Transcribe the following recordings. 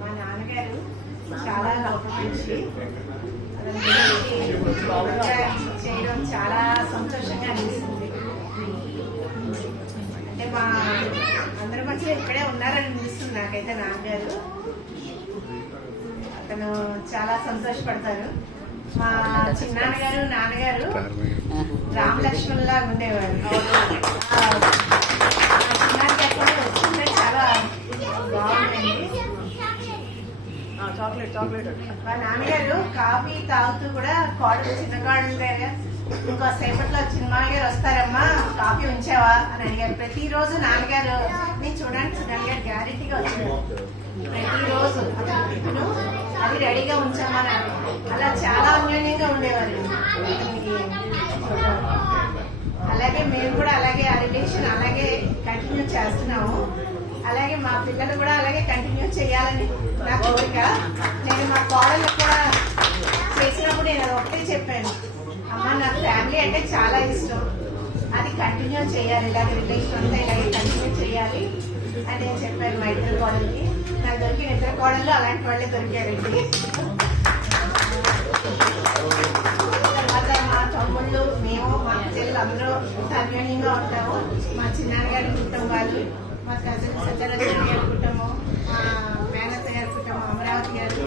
మా నాన్నగారు చాలా గొప్ప మనిషి. చేయడం చాలా సంతోషంగా అనిపిస్తుంది. అంటే మా అందరి మధ్య ఇక్కడే ఉన్నారని అనిపిస్తుంది నాకైతే. నాన్నగారు అతను చాలా సంతోషపడతారు. మా చిన్నాన్నగారు నాన్నగారు రామలక్ష్మణ్ లాగా ఉండేవారు. చిన్నాన్నగారు కూడా వచ్చిందే చాలా బాగుందండి. మా నాన్నగారు కాఫీ తాగుతూ కూడా కోడలు చిన్న కోడలు ఇంకో సేపట్లో చిన్నమ్మ గారు వస్తారమ్మా కాఫీ ఉంచావా అని అడిగారు. ప్రతిరోజు నాన్నగారు నేను చూడండి నాన్నగారు గ్యారెంటీగా వచ్చారు. ప్రతిరోజు అతను అది రెడీగా ఉంచామా అలా చాలా అన్యోన్యంగా ఉండేవారు. అలాగే మేము కూడా అలాగే ఆ రిలేషన్ అలాగే కంటిన్యూ చేస్తున్నాము. అలాగే మా పిల్లలు కూడా అలాగే కంటిన్యూ చేయాలని నా కోరిక. నేను మా కోడళ్ళకు కూడా చేసినప్పుడు నేను అది ఒకటే చెప్పాను, అమ్మ నాకు ఫ్యామిలీ అంటే చాలా ఇష్టం, అది కంటిన్యూ చేయాలి, ఇలాగే రిలేషన్ అంతా ఇలాగే కంటిన్యూ చేయాలి అని నేను చెప్పాను మా ఇద్దరు కోడళ్ళకి. నాకు దొరికిన ఇద్దరు కోడళ్ళు అలాంటి వాళ్ళే దొరికారండి. తర్వాత మా తమ్ముళ్ళు మేము మా చెల్లెలు అందరూ అన్యోన్యంగా ఉంటాము. మా చిన్నాన్నగారి కుటుంబాలు, మా కజిన్ సత్యలక్ష్మి గారి కుటుంబం, మా మేనత్త గారి కుటుంబం, అమరావతి గారు,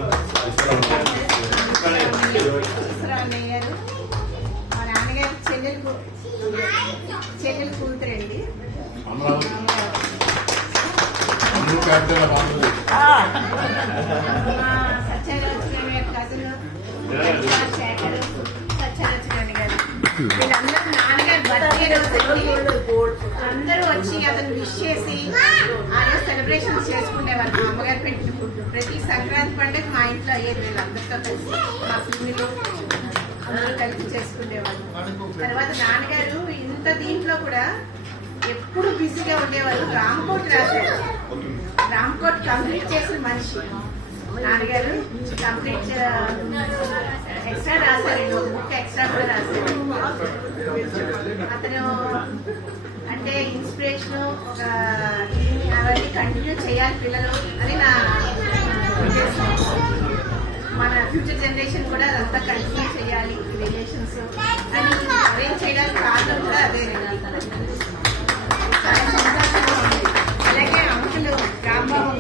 అన్నయ్య గారు, మా నాన్నగారు చెల్లెలు కూతురండి సత్యలక్ష్మి గారి కజిన్ శేఖర్ సత్యలక్ష్మి గారు. వీళ్ళందరూ నాన్నగారు బర్త్డే రోజు అందరూ వచ్చి అతను విష్ చేసి ఆ రోజు సెలబ్రేషన్ చేసుకునేవారు. మా అమ్మగారు పెట్టిన ఫుడ్ ప్రతి సంక్రాంతి పండుగ మా ఇంట్లో అయ్యేది. వీళ్ళందరితో కలిసి మా పిల్లలు అందరూ కలిసి చేసుకునేవారు. తర్వాత నాన్నగారు ఇంత దీంట్లో కూడా ఎప్పుడు బిజీగా ఉండేవారు. రామ్కోట్ రాశారు. రామ్కోట్ కంప్లీట్ చేసిన మనిషి నాన్నగారు. కంప్లీట్ ఎక్స్ట్రా రాశారు, బుక్ ఎక్స్ట్రా కూడా రాశారు. అతను అంటే ఇన్స్పిరేషన్ అవన్నీ కంటిన్యూ చేయాలి పిల్లలు అని నా ఉద్దేశం. మన ఫ్యూచర్ జనరేషన్ కూడా అదంతా కంటిన్యూ చేయాలి రిలేషన్స్ అని అరేంజ్ చేయడానికి కారణం కూడా అదే. చాలా సంతోషంగా ఉంది. అలాగే అంకులు రాంబాబు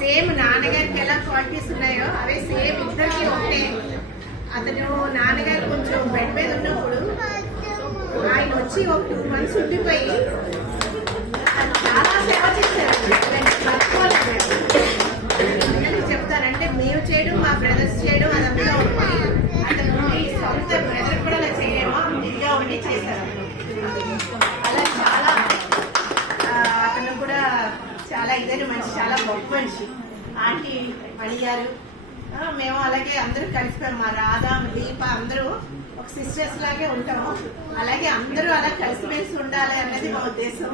సేమ్ నాన్నగారికి ఎలా క్వాలిటీస్ ఉన్నాయో అవే సేమ్ ఇద్దరికి ఒకటే. అతను నాన్నగారు కొంచెం బెడ్ మీద ఉన్నప్పుడు ఆయన వచ్చి ఒక 2 months ఉండిపోయి చాలా సేవ చేశారు. చెప్తారంటే మేము చేయడం మా బ్రదర్స్ చేయడం అదంతా ఉంటుంది. అతను సొంత బ్రదర్ కూడా అలా చేయలేమో ఇదిగా ఉండి చేశారు. అలా చాలా అతను కూడా చాలా ఇదైన మనిషి, చాలా గొప్ప మనిషి. ఆంటీ అడిగారు, మేము అలాగే అందరూ కలిసిపోయాం. మా రాధా దీప అందరూ ఒక సిస్టర్స్ లాగే ఉంటాము. అలాగే అందరూ అలా కలిసిమెలిసి ఉండాలి అన్నది మా ఉద్దేశం.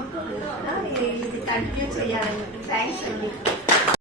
ఇది కంటిన్యూ చేయాలని. థ్యాంక్స్ అండి.